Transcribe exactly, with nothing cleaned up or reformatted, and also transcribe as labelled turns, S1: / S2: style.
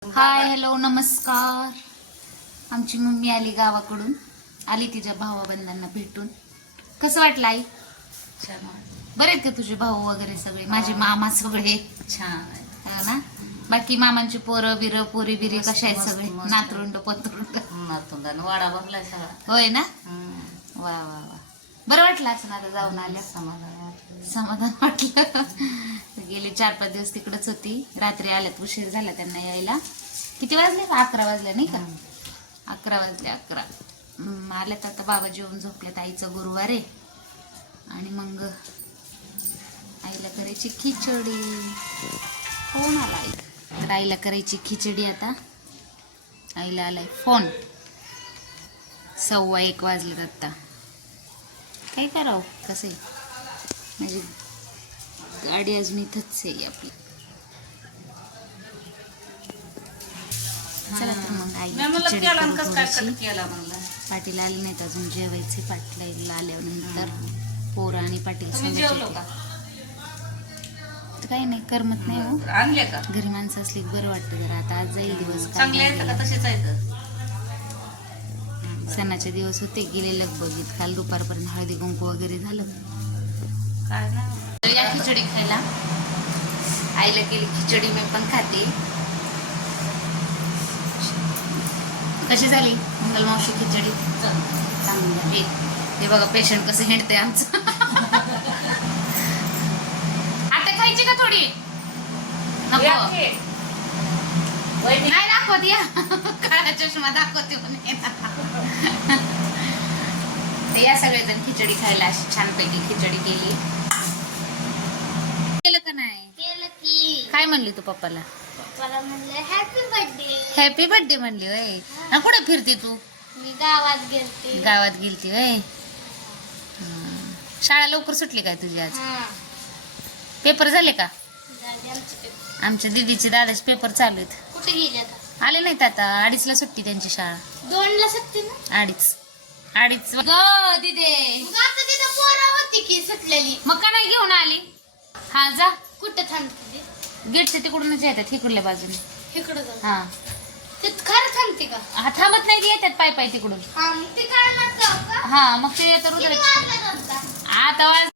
S1: Hi hello नमस्कार. आमची mummy आली गावाकडून, आली तिच्या भावाबंधांना भेटून. कसं वाटलं आई?
S2: छान.
S1: बरे आहेत का तुझे भाऊ वगैरे सगळे? माझे मामा सगळे
S2: छान
S1: हा ना. बाकी मामांची पोरं बिरं पोरी बिरी
S2: मस्त,
S1: कशा आहेत
S2: मस्त,
S1: सगळे?
S2: मस्त.
S1: नातरुंड पतरुंड
S2: नातूंडानं वाडा भरलाय सगळा.
S1: होय ना.
S2: हम्म.
S1: वा वा वा. बरं वाटलं असं आता जाऊन आल्या?
S2: समाधान वाटलं.
S1: समाधान वाटलं. गेले चार पाच दिवस तिकडच होती. रात्री आल्यात, उशीर झाला त्यांना यायला. किती वाजले? अकरा वाजले नाही का? अकरा वाजले अकरा. हम्म, आल्यात आता. बाबा जेवून झोपल्यात. आईचं गुरुवार आहे आणि मग आईला करायची खिचडी. फोन आला आई. तर आईला करायची खिचडी आता. आईला आलाय फोन. सव्वा एक वाजलेत आता. काय करावं? कसं आहे माझी गाडी अजून इथंच आहे आपली. चला तर मग आई
S2: मी म्हणलं
S1: खिचडी
S2: केला
S1: करू
S2: आणि कसं काय
S1: थोडीशी.
S2: कट केला म्हणलं.
S1: पाटील आले नाहीत अजून, जेवायचे. पाटील आल्यानंतर पोरं आणि पाटील
S2: तुम्ही
S1: सांगायचे
S2: जेवलो
S1: होते.
S2: का?
S1: तर काही नाही, करमत नाही हो.
S2: आणले का?
S1: घरी माणसं असली की बरं वाटतं जरा. आता आज जाईल दिवस. काल
S2: चांगले आहेत का?
S1: गेला.
S2: तसेच आहेत.
S1: सणाचे दिवस होते, गेले लगबगीत. काल दुपारपर्यंत हळदी कुंकू वगैरे झालं.
S2: काय ना.
S1: तर या खिचडी खायला. आईला केली खिचडी, मी पण खाते. कशी झाली मंगल मावशी खिचडी? चांगली झाली. हे बघा पेशंट कसं हिंडते आमचं. आता खायची का थोडी? नको
S2: या की. वहिनी.
S1: नाही दाखवत. या काळा चष्मा दाखवते म्हणे. तर या सगळेजण खिचडी खायला. अशी छानपैकी खिचडी केली. केलं का नाही?
S3: केलं की.
S1: काय म्हणली तू पप्पाला?
S3: पप्पाला म्हणलं हॅपी बर्थडे.
S1: हॅपी बर्थडे म्हणली वय. कुठे फिरते तू?
S3: मी गावात गेलते.
S1: गावात गेलती वय. शाळा लवकर सुटली काय तुझी आज?
S3: हा.
S1: पेपर झाले का?
S3: झाले आमचे पेपर.
S1: आमच्या दीदीचे दादाचे पेपर चालू आहेत.
S3: कुठे गेले आता?
S1: आले नाहीत आता. अडीचला सुट्टी त्यांची शाळा.
S3: दोनला सुट्टी ना?
S1: अडीच अडीच ग दिदे.
S3: मग आता तिथं पोरं होती की सुटलेली.
S1: मग का नाही घेऊन आली? हा जा.
S3: कुठं थांबते ती?
S1: गेटच्या तिकडूनच येतात, इकडल्या बाजूने.
S3: इकडं जाऊ.
S1: हा
S3: ते खरं थांबते का?
S1: हा थांबत नाही, येतात पाय पाय तिकडून.
S3: हा मग ते कळणार का?
S1: हा मग ते आता
S3: किती
S1: रुद्र
S3: वाजता?
S1: आता वाज